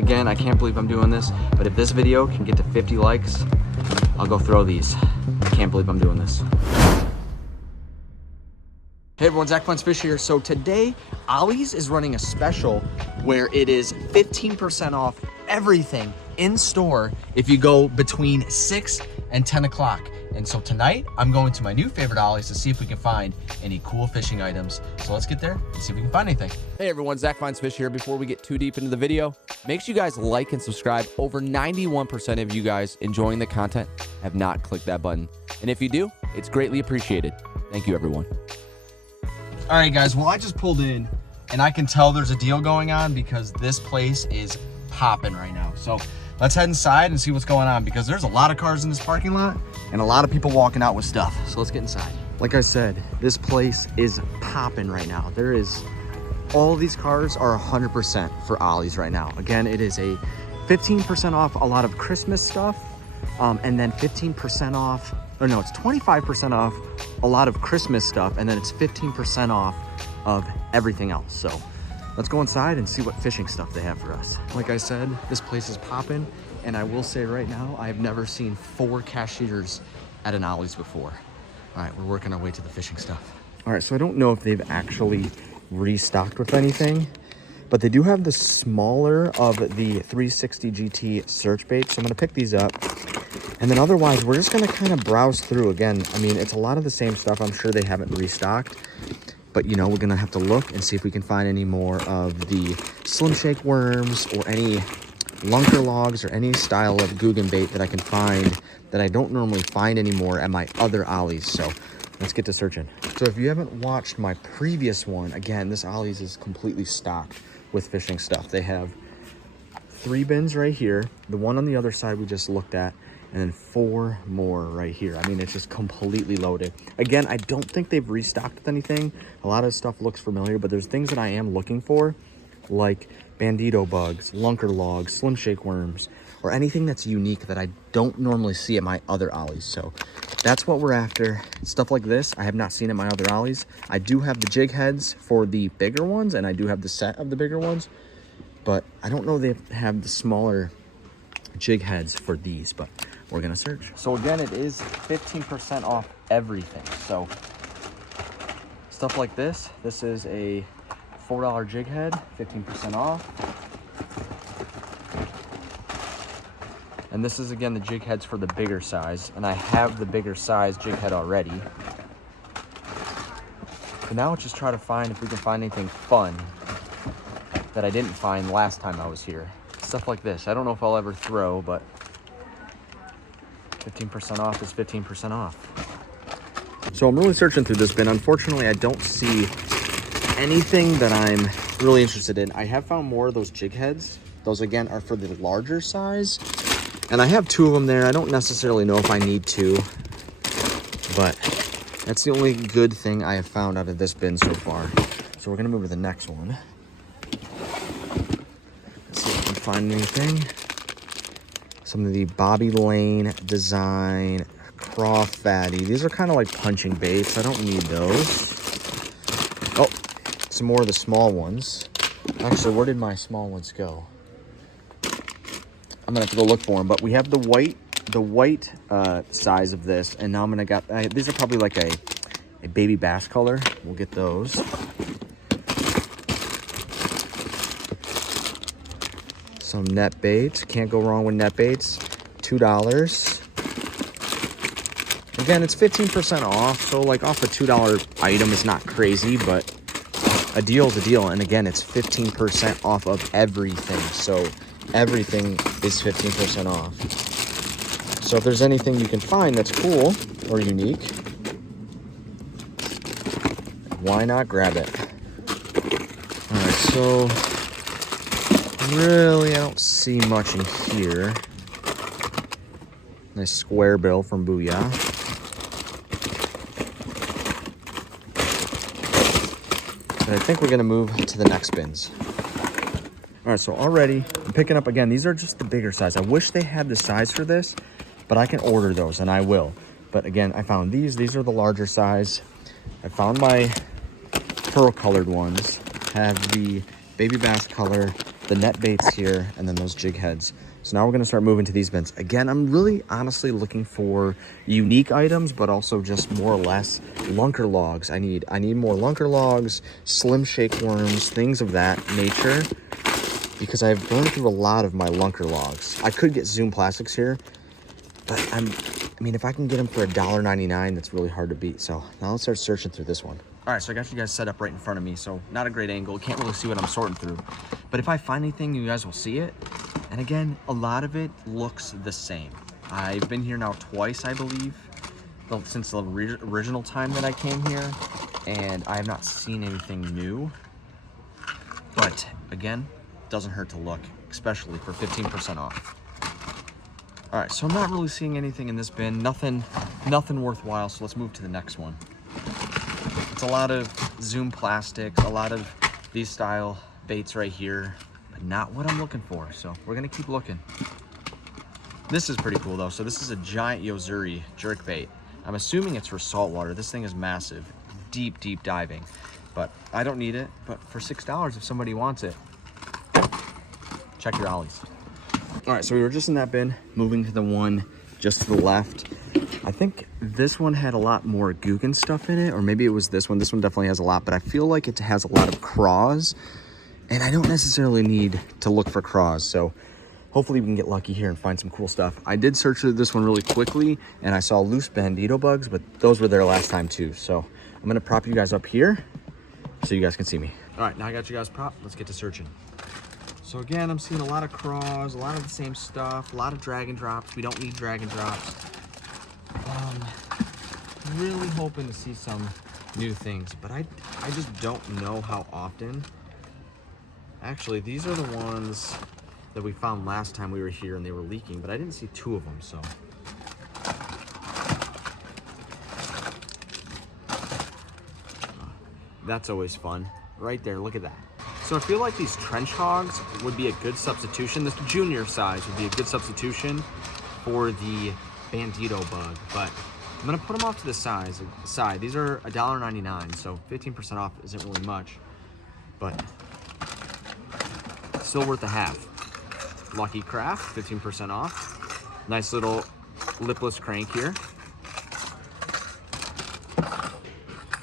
Again, I can't believe I'm doing this, but if this video can get to 50 likes, I'll go throw these. I can't believe I'm doing this. Hey everyone, Zach Finds Fish here. So today, Ollie's is running a special where it is 15% off everything in store if you go between 6 and 10 o'clock. And so tonight, I'm going to my new favorite Ollie's to see if we can find any cool fishing items. So let's get there and see if we can find anything. Hey everyone, Zach Finds Fish here. Before we get too deep into the video, make sure you guys like and subscribe. Over 91% of you guys enjoying the content have not clicked that button. And if you do, it's greatly appreciated. Thank you, everyone. All right, guys, well, I just pulled in and I can tell there's a deal going on because this place is popping right now. So let's head inside and see what's going on because there's a lot of cars in this parking lot and a lot of people walking out with stuff. So let's get inside. Like I said, this place is popping right now. All these cars are 100% for Ollie's right now. Again, it is a 15% off a lot of Christmas stuff and then 15% off, or no, it's 25% off a lot of Christmas stuff, and then it's 15% off of everything else. So let's go inside and see what fishing stuff they have for us. Like I said, this place is popping, and I will say right now, I have never seen 4 cashiers at an Ollie's before. All right, we're working our way to the fishing stuff. All right, so I don't know if they've actually restocked with anything, but they do have the smaller of the 360 GT search bait, so I'm gonna pick these up. And then otherwise, we're just gonna kind of browse through. Again, I mean, it's a lot of the same stuff. I'm sure they haven't restocked, but you know, we're gonna have to look and see if we can find any more of the Slim Shake worms or any lunker logs or any style of Guggen bait that I can find that I don't normally find anymore at my other Ollie's. So let's get to searching. So if you haven't watched my previous one, again, this Ollie's is completely stocked with fishing stuff. They have 3 bins right here, the one on the other side we just looked at, and then 4 more right here. I mean, it's just completely loaded. Again, I don't think they've restocked with anything. A lot of stuff looks familiar, but there's things that I am looking for, like bandito bugs, lunker logs, Slim Shake worms, or anything that's unique that I don't normally see at my other Ollie's. So that's what we're after. Stuff like this, I have not seen at my other Ollie's. I do have the jig heads for the bigger ones, and I do have the set of the bigger ones, but I don't know they have the smaller jig heads for these, but we're gonna search. So again, it is 15% off everything. So stuff like this is a $4 jig head, 15% off. And this is again the jig heads for the bigger size, and I have the bigger size jig head already. So now let's just try to find if we can find anything fun that I didn't find last time I was here. Stuff like this, I don't know if I'll ever throw, but 15% off is 15% off. So I'm really searching through this bin. Unfortunately, I don't see anything that I'm really interested in. I have found more of those jig heads. Those again are for the larger size. And I have 2 of them there. I don't necessarily know if I need 2, but that's the only good thing I have found out of this bin so far. So we're gonna move to the next one. Let's see if we can find anything. Some of the Bobby Lane design craw fatty. These are kind of like punching baits. I don't need those. Oh, some more of the small ones. Actually, where did my small ones go? I'm gonna have to go look for them. But we have the white size of this, and now I'm gonna get. These are probably like a baby bass color. We'll get those. Some net baits, can't go wrong with net baits, $2. Again, it's 15% off, so like off a $2 item is not crazy, but a deal is a deal. And again, it's 15% off of everything, so everything is 15% off. So if there's anything you can find that's cool or unique, why not grab it? All right, so really, I don't see much in here. Nice square bill from Booyah. But I think we're gonna move to the next bins. All right, so already I'm picking up, again, these are just the bigger size. I wish they had the size for this, but I can order those and I will. But again, I found these are the larger size. I found my pearl colored ones, have the baby bass color the net baits here, and then those jig heads. So now we're gonna start moving to these bins. Again, I'm really honestly looking for unique items, but also just more or less lunker logs. I need more lunker logs, slim shake worms, things of that nature, because I've burned through a lot of my lunker logs. I could get Zoom plastics here, but I mean, if I can get them for $1.99, that's really hard to beat. So now let's start searching through this one. All right, so I got you guys set up right in front of me, so not a great angle. Can't really see what I'm sorting through. But if I find anything, you guys will see it. And again, a lot of it looks the same. I've been here now twice, I believe, since the original time that I came here, and I have not seen anything new. But again, doesn't hurt to look, especially for 15% off. All right, so I'm not really seeing anything in this bin, nothing worthwhile, so let's move to the next one. It's a lot of Zoom plastics, a lot of these style baits right here, but not what I'm looking for, so we're gonna keep looking. This is pretty cool though. So this is a giant Yozuri jerk bait. I'm assuming it's for saltwater. This thing is massive, deep diving, but I don't need it. But for $6, if somebody wants it, check your Ollies. All right, so we were just in that bin, moving to the one just to the left. I think this one had a lot more Guggen stuff in it, or maybe it was this one. This one definitely has a lot, but I feel like it has a lot of craws, and I don't necessarily need to look for craws. So hopefully we can get lucky here and find some cool stuff. I did search through this one really quickly, and I saw loose bandito bugs, but those were there last time too. So I'm gonna prop you guys up here so you guys can see me. All right, now I got you guys propped. Let's get to searching. So again, I'm seeing a lot of craws, a lot of the same stuff, a lot of drag and drops. We don't need drag and drops. Really hoping to see some new things, but I just don't know how often. Actually, these are the ones that we found last time we were here and they were leaking, but I didn't see two of them, so. That's always fun. Right there, look at that. So I feel like these trench hogs would be a good substitution. This junior size would be a good substitution for the bandito bug, but I'm gonna put them off to the side. These are $1.99, so 15% off isn't really much, but still worth a half. Lucky Craft, 15% off. Nice little lipless crank here.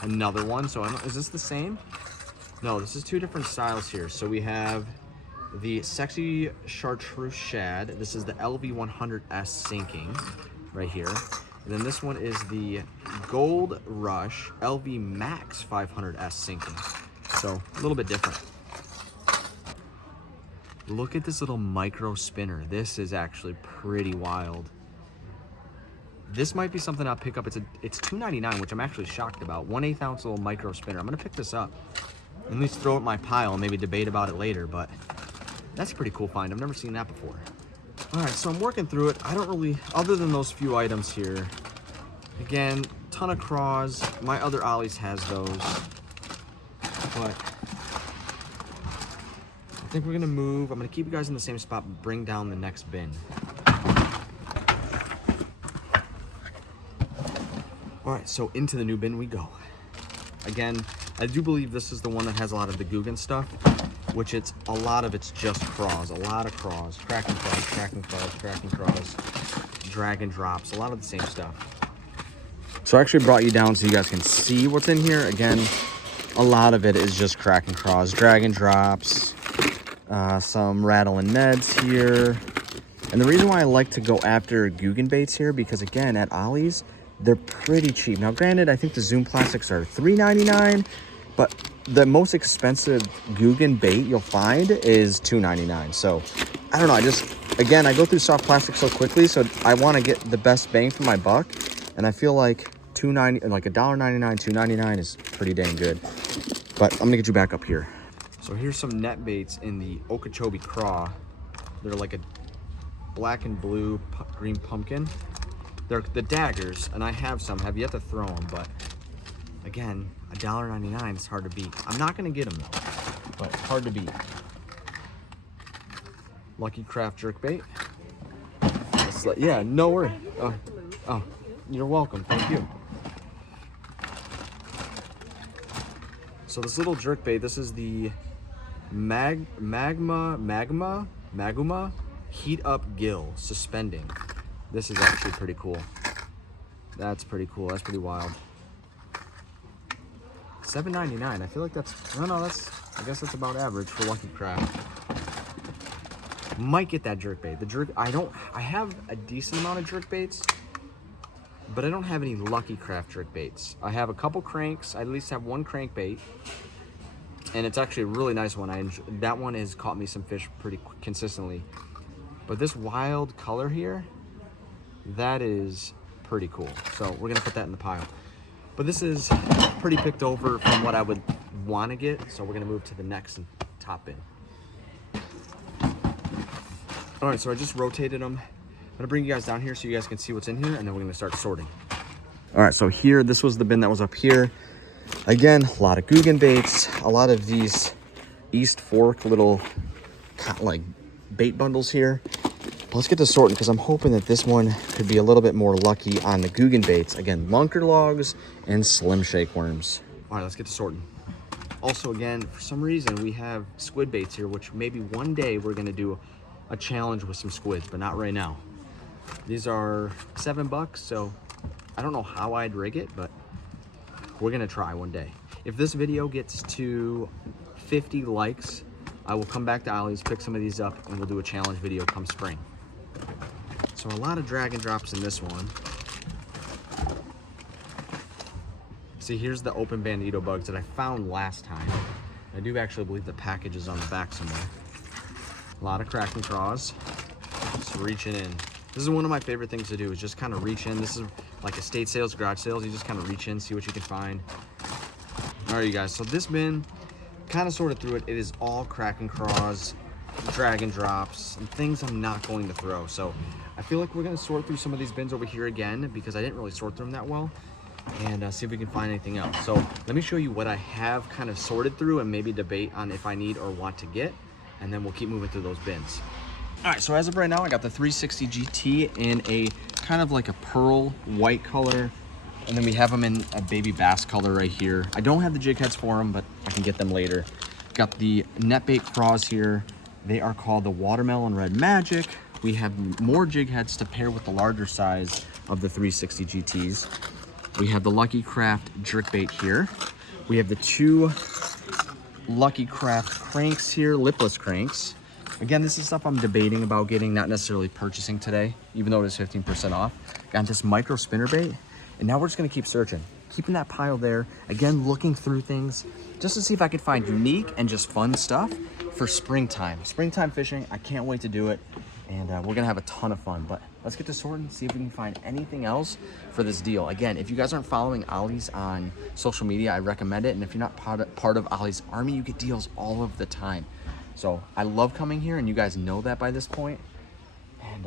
Another one, so is this the same? No, this is two different styles here. So we have the Sexy Chartreuse Shad. This is the LV100S sinking right here. And then this one is the Gold Rush LV Max 500S sinking. So a little bit different. Look at this little micro spinner. This is actually pretty wild. This might be something I'll pick up. It's $2.99, which I'm actually shocked about. 1/8 ounce little micro spinner. I'm gonna pick this up. At least throw it in my pile and maybe debate about it later, but that's a pretty cool find. I've never seen that before. All right, so I'm working through it. I don't really, other than those few items here, again, ton of craws. My other Ollies has those, but I think we're gonna move. I'm gonna keep you guys in the same spot, but bring down the next bin. All right, so into the new bin we go. Again, I do believe this is the one that has a lot of the Guggen stuff, which a lot of it's just craws, a lot of craws, cracking craws, drag and drops, a lot of the same stuff. So I actually brought you down so you guys can see what's in here. Again, a lot of it is just cracking craws, drag and drops, some rattle and neds here. And the reason why I like to go after Guggen baits here, because again, at Ollie's, they're pretty cheap. Now, granted, I think the Zoom plastics are $3.99, but the most expensive Guggen bait you'll find is $2.99. So, I don't know. I go through soft plastic so quickly, so I want to get the best bang for my buck. And I feel like $1.99, $2.99 is pretty dang good. But I'm gonna get you back up here. So here's some net baits in the Okeechobee Craw. They're like a black and blue green pumpkin. They're the daggers, and I have some. Have yet to throw them, but again, $1.99 is hard to beat. I'm not gonna get them though, but hard to beat. Lucky Craft jerkbait. Yeah, no worry. Oh, you're welcome. Thank you. So this little jerkbait, this is the Maguma heat up gill suspending. This is actually pretty cool. That's pretty cool. That's pretty wild. $7.99. I feel like that's, no, that's, I guess that's about average for Lucky Craft. Might get that jerkbait. I have a decent amount of jerkbaits, but I don't have any Lucky Craft jerkbaits. I have a couple cranks. I at least have one crankbait, and it's actually a really nice one. That one has caught me some fish pretty consistently. But this wild color here, that is pretty cool. So we're gonna put that in the pile. But this is pretty picked over from what I would want to get, so we're gonna move to the next and top bin. All right, so I just rotated them. I'm gonna bring you guys down here so you guys can see what's in here, and then we're gonna start sorting. All right, so here, this was the bin that was up here. Again, a lot of Guggen baits, a lot of these East Fork little like bait bundles here. But let's get to sorting, because I'm hoping that this one could be a little bit more lucky on the Guggen baits. Again, lunker logs and slim shake worms. All right, let's get to sorting. Also, again, for some reason, we have squid baits here, which maybe one day we're gonna do a challenge with some squids, but not right now. These are $7, so I don't know how I'd rig it, but we're gonna try one day. If this video gets to 50 likes, I will come back to Ollie's, pick some of these up, and we'll do a challenge video come spring. So a lot of drag and drops in this one. See, here's the open bandito bugs that I found last time. I do actually believe the package is on the back somewhere. A lot of cracking craws, just reaching in. This is one of my favorite things to do, is just kind of reach in. This is like estate sales, garage sales. You just kind of reach in, see what you can find. All right, you guys, so this bin, kind of sorted through it. It is all cracking craws, drag and drops, and things I'm not going to throw. So I feel like we're gonna sort through some of these bins over here again, because I didn't really sort through them that well, and see if we can find anything else. So let me show you what I have kind of sorted through, and maybe debate on if I need or want to get, and then we'll keep moving through those bins. All right, so as of right now, I got the 360 GT in a kind of like a pearl white color, and then we have them in a baby bass color right here. I don't have the jig heads for them, but I can get them later. Got the net bait craws here. They are called the Watermelon Red Magic. We have more jig heads to pair with the larger size of the 360 GTs. We have the Lucky Craft jerkbait here. We have the two Lucky Craft cranks here, lipless cranks. Again, this is stuff I'm debating about getting, not necessarily purchasing today, even though it is 15% off. Got this micro spinnerbait, and now we're just gonna keep searching. Keeping that pile there, again, looking through things, just to see if I could find unique and just fun stuff for springtime. Springtime fishing, I can't wait to do it, and we're gonna have a ton of fun. But let's get to sorting, see if we can find anything else for this deal. Again, if you guys aren't following Ollie's on social media, I recommend it. And if you're not part of Ollie's army, you get deals all of the time. So I love coming here, and you guys know that by this point. And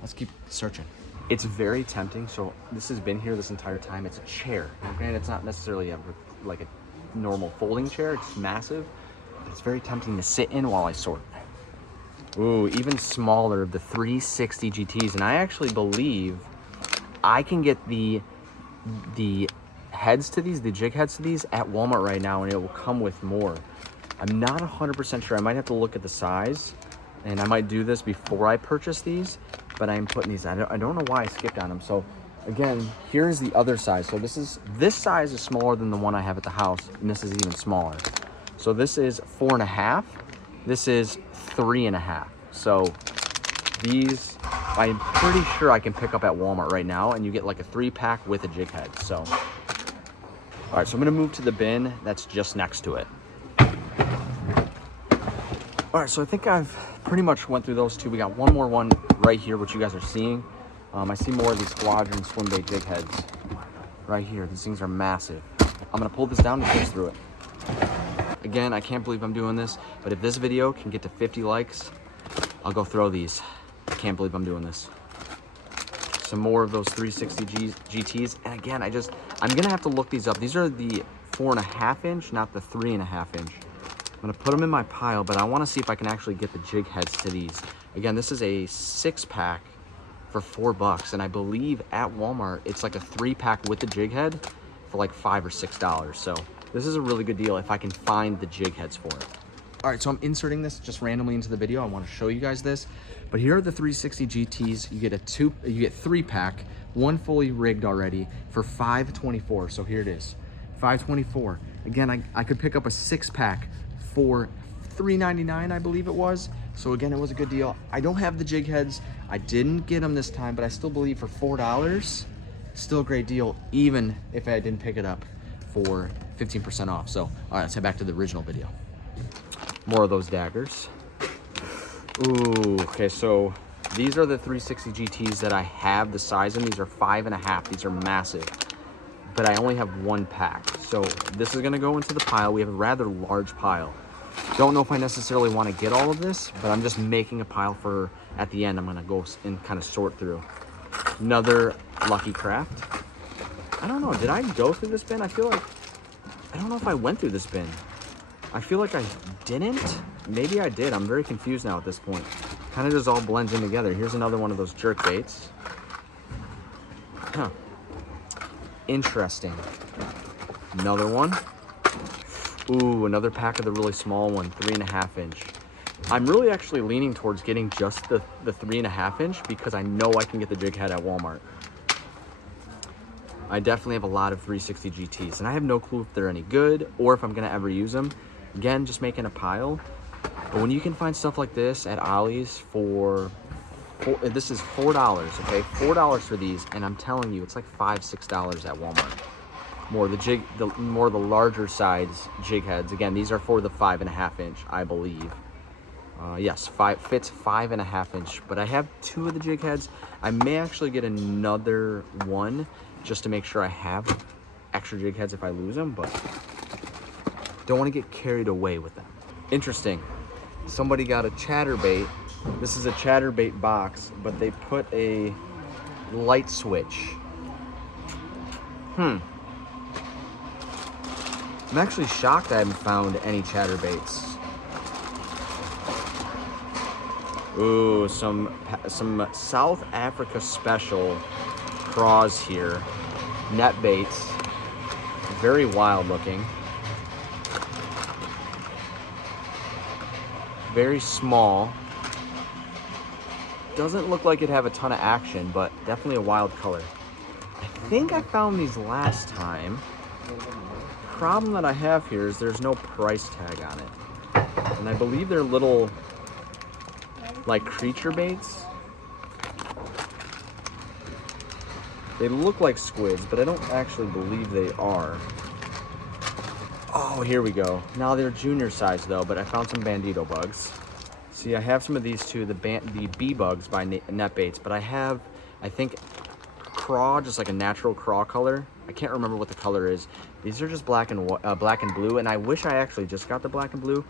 let's keep searching. It's very tempting. So this has been here this entire time. It's a chair. Now, granted, it's not necessarily like a normal folding chair. It's massive. But it's very tempting to sit in while I sort. Ooh, even smaller, the 360 GTs. And I actually believe I can get the heads to these, the jig heads to these at Walmart right now, and it will come with more. I'm not 100% sure. I might have to look at the size, and I might do this before I purchase these, but I'm putting these, I don't know why I skipped on them. So again, here's the other size. So this size is smaller than the one I have at the house, and this is even smaller. So this is 4.5. This is 3.5. So these, I'm pretty sure I can pick up at Walmart right now, and you get like a 3-pack with a jig head. So, all right, so I'm gonna move to the bin that's just next to it. All right, so I think I've pretty much went through those two. We got one more one right here, which you guys are seeing. I see more of these Squadron swim bait jig heads right here. These things are massive. I'm gonna pull this down and fish through it. Again, I can't believe I'm doing this, but if this video can get to 50 likes, I'll go throw these. I can't believe I'm doing this. Some more of those 360 GTs. And again, I'm gonna have to look these up. These are the 4.5 inch, not the 3.5 inch. I'm gonna put them in my pile, but I wanna see if I can actually get the jig heads to these. Again, this is a 6-pack for $4, and I believe at Walmart, it's like a 3-pack with the jig head for like $5 or $6. So this is a really good deal if I can find the jig heads for it. All right, so I'm inserting this just randomly into the video. I want to show you guys this, but here are the 360 GTs. You get 3-pack, one fully rigged already for $524. So here it is, $524. Again, I could pick up a 6-pack for $399, I believe it was. So again, it was a good deal. I don't have the jig heads. I didn't get them this time, but I still believe for $4, still a great deal, even if I didn't pick it up for 15% off. So, all right, let's head back to the original video. More of those daggers. Ooh, okay, so these are the 360 GTs that I have the size in. These are 5.5. These are massive, but I only have 1 pack. So this is gonna go into the pile. We have a rather large pile. Don't know if I necessarily want to get all of this, but I'm just making a pile for, at the end, I'm gonna go and kind of sort through. Another Lucky Craft. I don't know, did I go through this bin? I don't know if I went through this bin. I feel like I didn't. Maybe I did. I'm very confused now at this point. Kind of just all blends in together. Here's another one of those jerk baits. Huh. Interesting. Another one. Ooh, another pack of the really small one, 3.5 inch. I'm really actually leaning towards getting just the 3.5 inch because I know I can get the jig head at Walmart. I definitely have a lot of 360 GTs, and I have no clue if they're any good or if I'm gonna ever use them. Again, just making a pile. But when you can find stuff like this at Ollie's this is $4, okay? $4 for these, and I'm telling you, it's like $5, $6 at Walmart. More the larger size jig heads. Again, these are for the 5.5 inch, I believe. Yes, fits 5.5 inch, but I have 2 of the jig heads. I may actually get another one just to make sure I have extra jig heads if I lose them, but don't want to get carried away with them. Interesting. Somebody got a chatterbait. This is a chatterbait box, but they put a light switch. I'm actually shocked I haven't found any chatterbaits. Ooh, some South Africa special craws here. Net baits. Very wild looking. Very small. Doesn't look like it'd have a ton of action, but definitely a wild color. I think I found these last time. Problem that I have here is there's no price tag on it. And I believe they're little, like, creature baits. They look like squids, but I don't actually believe they are. Oh, here we go. Now they're junior size though, but I found some bandito bugs. See, I have some of these too, the bee bugs by Net Baits, but I have, I think, craw, just like a natural craw color. I can't remember what the color is. These are just black and blue, and I wish I actually just got the black and blue.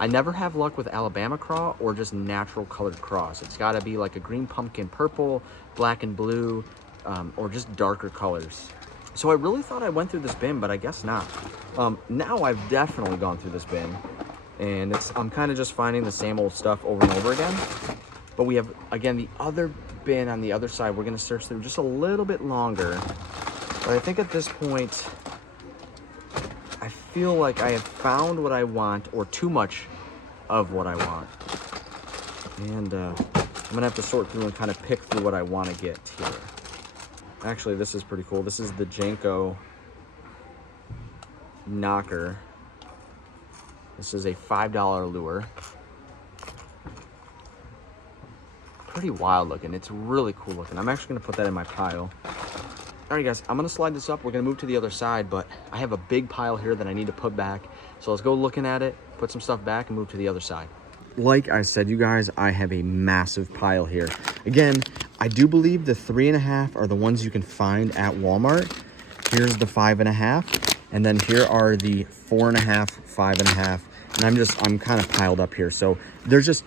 I never have luck with Alabama craw or just natural colored craws. It's got to be like a green pumpkin purple, black and blue, or just darker colors. So I really thought I went through this bin, but I guess not. Now I've definitely gone through this bin, and I'm kind of just finding the same old stuff over and over again. But we have, again, the other bin on the other side. We're gonna search through just a little bit longer. But I think at this point, I feel like I have found what I want, or too much of what I want. And I'm gonna have to sort through and kind of pick through what I want to get here. Actually, this is pretty cool. This is the Janko knocker. This is a $5 lure. Pretty wild looking. It's really cool looking. I'm actually gonna put that in my pile. All right, guys, I'm gonna slide this up. We're gonna move to the other side, but I have a big pile here that I need to put back. So let's go looking at it, put some stuff back, and move to the other side. Like I said, you guys, I have a massive pile here. Again, I do believe the 3.5 are the ones you can find at Walmart. Here's the 5.5, and then here are the 4.5, 5.5, and I'm kind of piled up here. So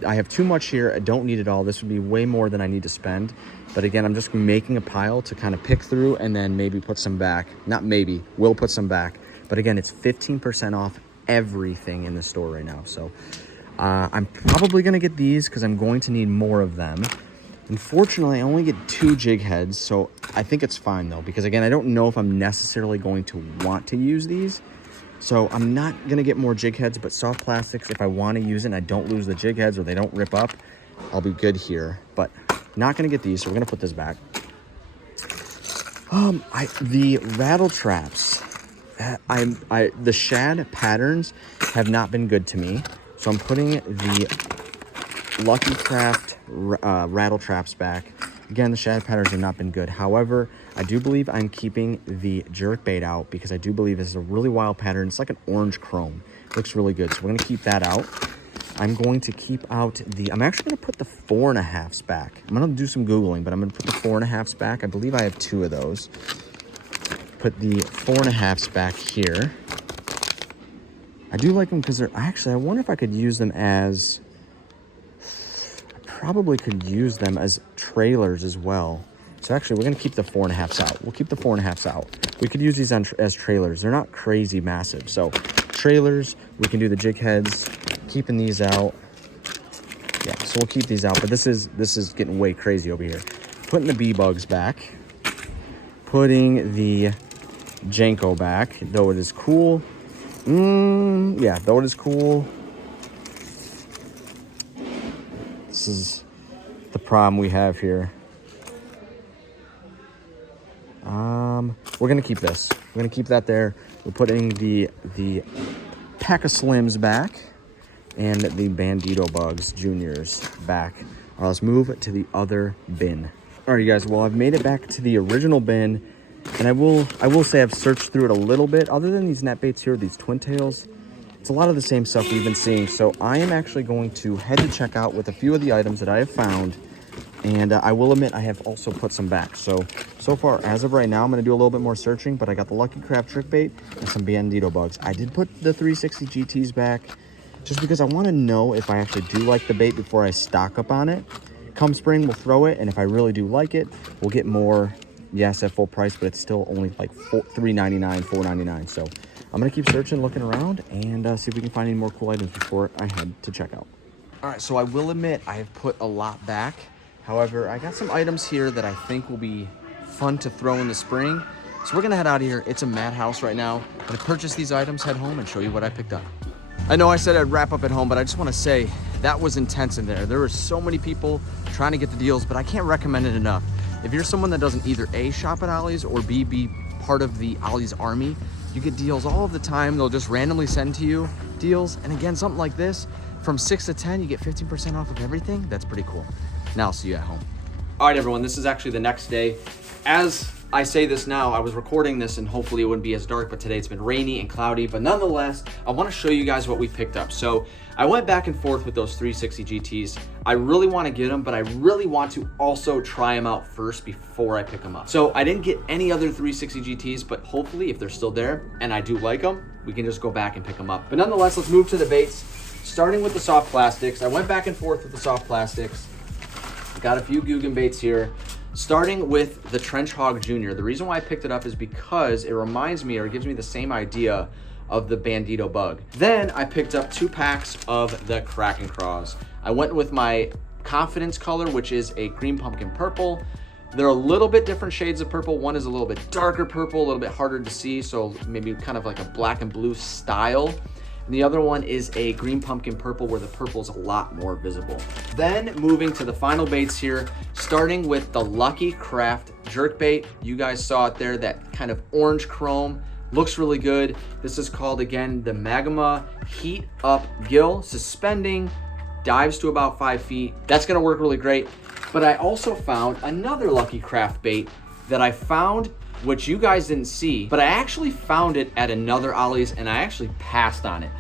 I have too much here. I don't need it all. This would be way more than I need to spend. But again, I'm just making a pile to kind of pick through and then maybe put some back. Not maybe, we'll put some back. But again, it's 15% off everything in the store right now. So I'm probably gonna get these because I'm going to need more of them. Unfortunately, I only get 2 jig heads, so I think it's fine though, because again, I don't know if I'm necessarily going to want to use these. So I'm not gonna get more jig heads, but soft plastics, if I wanna use it and I don't lose the jig heads or they don't rip up, I'll be good here. But not gonna get these, so we're gonna put this back. The rattle traps, the shad patterns have not been good to me. So I'm putting the Lucky Craft rattle traps back. Again, the shad patterns have not been good. However, I do believe I'm keeping the jerk bait out because I do believe this is a really wild pattern. It's like an orange chrome. Looks really good. So we're gonna keep that out. I'm going to keep out I'm actually gonna put the 4.5s back. I'm gonna do some Googling, but I'm gonna put the 4.5s back. I believe I have 2 of those. Put the 4.5s back here. I do like them because I wonder if I could use them as, probably could use them as trailers as well. So actually, we're gonna keep the 4.5s out. We'll keep the 4.5s out. We could use these as trailers. They're not crazy massive. So trailers, we can do the jig heads, keeping these out. Yeah, so we'll keep these out, but this is getting way crazy over here. Putting the bee bugs back, putting the Jenko back, though it is cool. Yeah, though it is cool. This is the problem we have here. We're gonna keep this. We're gonna keep that there. We're putting the pack of Slims back and the Bandito Bugs Juniors back. All right, let's move to the other bin. All right, you guys. Well, I've made it back to the original bin, and I will say I've searched through it a little bit. Other than these net baits here, these twin tails, it's a lot of the same stuff we've been seeing. So I am actually going to head to checkout with a few of the items that I have found. And I will admit I have also put some back. So far, as of right now, I'm going to do a little bit more searching, but I got the Lucky Craft trick bait and some Bandito bugs. I did put the 360 GTs back just because I want to know if I actually do like the bait before I stock up on it. Come spring, we'll throw it, and if I really do like it, we'll get more, yes, at full price, but it's still only like $3.99, $4.99. So I'm going to keep searching, looking around, and see if we can find any more cool items before I head to checkout. All right, so I will admit I have put a lot back. However, I got some items here that I think will be fun to throw in the spring. So we're gonna head out of here. It's a madhouse right now. I'm gonna purchase these items, head home, and show you what I picked up. I know I said I'd wrap up at home, but I just wanna say that was intense in there. There were so many people trying to get the deals, but I can't recommend it enough. If you're someone that doesn't either A, shop at Ollie's, or B, be part of the Ollie's army, you get deals all of the time. They'll just randomly send to you deals. And again, something like this, from 6 to 10, you get 15% off of everything. That's pretty cool. Now I'll see you at home. All right, everyone, this is actually the next day. As I say this now, I was recording this and hopefully it wouldn't be as dark, but today it's been rainy and cloudy. But nonetheless, I want to show you guys what we picked up. So I went back and forth with those 360 GTs. I really want to get them, but I really want to also try them out first before I pick them up. So I didn't get any other 360 GTs, but hopefully if they're still there and I do like them, we can just go back and pick them up. But nonetheless, let's move to the baits. Starting with the soft plastics. I went back and forth with the soft plastics. Got a few Guggen baits here. Starting with the Trench Hog Junior. The reason why I picked it up is because it reminds me, or it gives me the same idea of the Bandito bug. Then I picked up 2 packs of the Kraken Craws. I went with my Confidence color, which is a green pumpkin purple. They're a little bit different shades of purple. One is a little bit darker purple, a little bit harder to see, so maybe kind of like a black and blue style. And the other one is a green pumpkin purple where the purple is a lot more visible. Then moving to the final baits here, starting with the Lucky Craft jerkbait. You guys saw it there, that kind of orange chrome. Looks really good. This is called, again, the Magma Heat Up Gill. Suspending, dives to about 5 feet. That's gonna work really great. But I also found another Lucky Craft bait that I found, which you guys didn't see, but I actually found it at another Ollie's and I actually passed on it.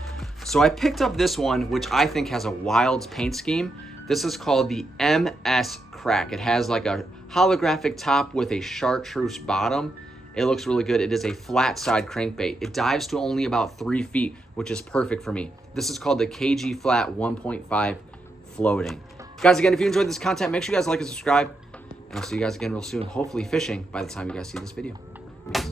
So I picked up this one, which I think has a wild paint scheme. This is called the MS Crack. It has like a holographic top with a chartreuse bottom. It looks really good. It is a flat side crankbait. It dives to only about 3 feet, which is perfect for me. This is called the KG Flat 1.5 floating. Guys, again, if you enjoyed this content, make sure you guys like and subscribe. And I'll see you guys again real soon, hopefully fishing by the time you guys see this video. Peace.